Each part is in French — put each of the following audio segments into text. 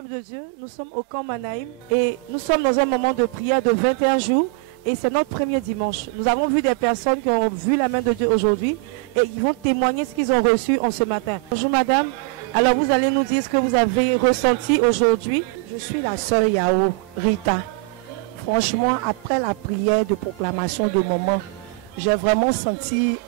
peuple de Dieu, nous sommes au camp Manaïm et nous sommes dans un moment de prière de 21 jours et c'est notre premier dimanche. Nous avons vu des personnes qui ont vu la main de Dieu aujourd'hui et ils vont témoigner ce qu'ils ont reçu en ce matin. Bonjour madame, alors vous allez nous dire ce que vous avez ressenti aujourd'hui. Je suis la sœur Yao Rita. Franchement, après la prière de proclamation de moment, j'ai vraiment senti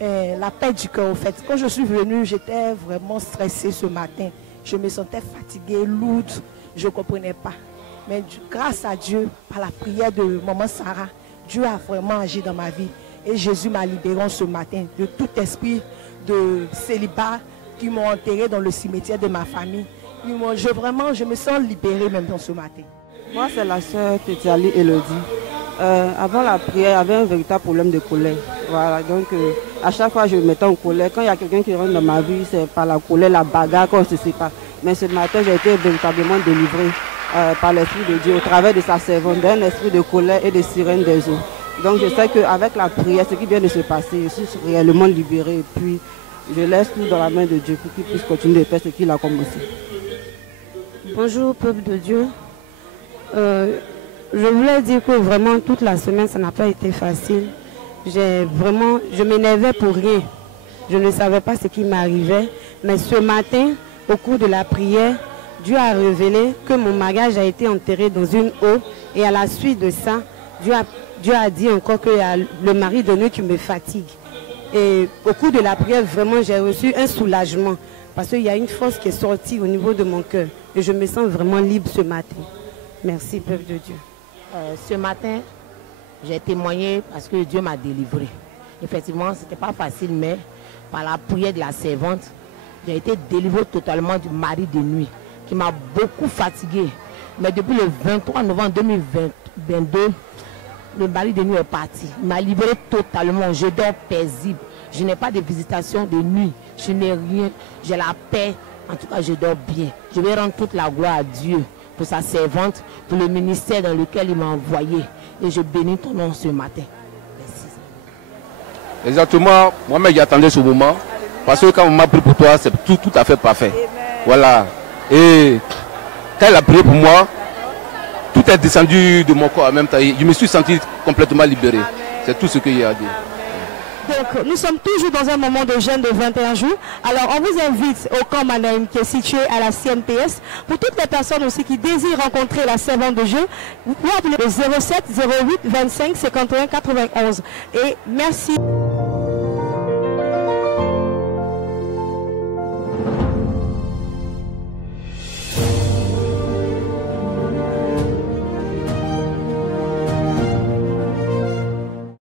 la paix du cœur. En fait, quand je suis venue, j'étais vraiment stressée ce matin. Je me sentais fatiguée, lourde, je ne comprenais pas. Mais grâce à Dieu, par la prière de maman Sarah, Dieu a vraiment agi dans ma vie. Et Jésus m'a libérée ce matin de tout esprit de célibat qui m'ont enterré dans le cimetière de ma famille. Je me sens libérée même dans ce matin. Moi, c'est la sœur Tétiali Elodie. Avant la prière, il y avait un véritable problème de colère. Voilà, donc à chaque fois je me mettais en colère. Quand il y a quelqu'un qui rentre dans ma vie, c'est par la colère, la bagarre, qu'on ne se sépare. Mais ce matin, j'ai été véritablement délivrée par l'Esprit de Dieu au travers de sa servante, d'un esprit de colère et de sirène des eaux. Donc je sais qu'avec la prière, ce qui vient de se passer, je suis réellement libérée. Et puis je laisse tout dans la main de Dieu pour qu'il puisse continuer de faire ce qu'il a commencé. Bonjour peuple de Dieu. Je voulais dire que vraiment toute la semaine ça n'a pas été facile. Je m'énervais pour rien. Je ne savais pas ce qui m'arrivait. Mais ce matin, au cours de la prière, Dieu a révélé que mon mariage a été enterré dans une eau. Et à la suite de ça, Dieu a dit encore que le mari de nous qui me fatigue. Et au cours de la prière, vraiment j'ai reçu un soulagement. Parce qu'il y a une force qui est sortie au niveau de mon cœur. Et je me sens vraiment libre ce matin. Merci, peuple de Dieu. Ce matin, j'ai témoigné parce que Dieu m'a délivré. Effectivement, ce n'était pas facile, mais par la prière de la servante, j'ai été délivré totalement du mari de nuit qui m'a beaucoup fatigué. Mais depuis le 23 novembre 2022, le mari de nuit est parti. Il m'a libéré totalement. Je dors paisible. Je n'ai pas de visitation de nuit. Je n'ai rien. J'ai la paix. En tout cas, je dors bien. Je vais rendre toute la gloire à Dieu pour sa servante, pour le ministère dans lequel il m'a envoyé. Et je bénis ton nom ce matin. Merci. Exactement. Moi-même, j'attendais ce moment. Parce que quand on m'a prié pour toi, c'est tout à fait parfait. Amen. Voilà. Et quand elle a prié pour moi, tout est descendu de mon corps en même temps. Je me suis senti complètement libéré. C'est tout ce qu'il y a à dire. Donc, nous sommes toujours dans un moment de jeûne de 21 jours. Alors, on vous invite au camp Manaïm qui est situé à la CNPS. Pour toutes les personnes aussi qui désirent rencontrer la servante de Dieu, vous pouvez appeler le 07 08 25 51 91. Et merci.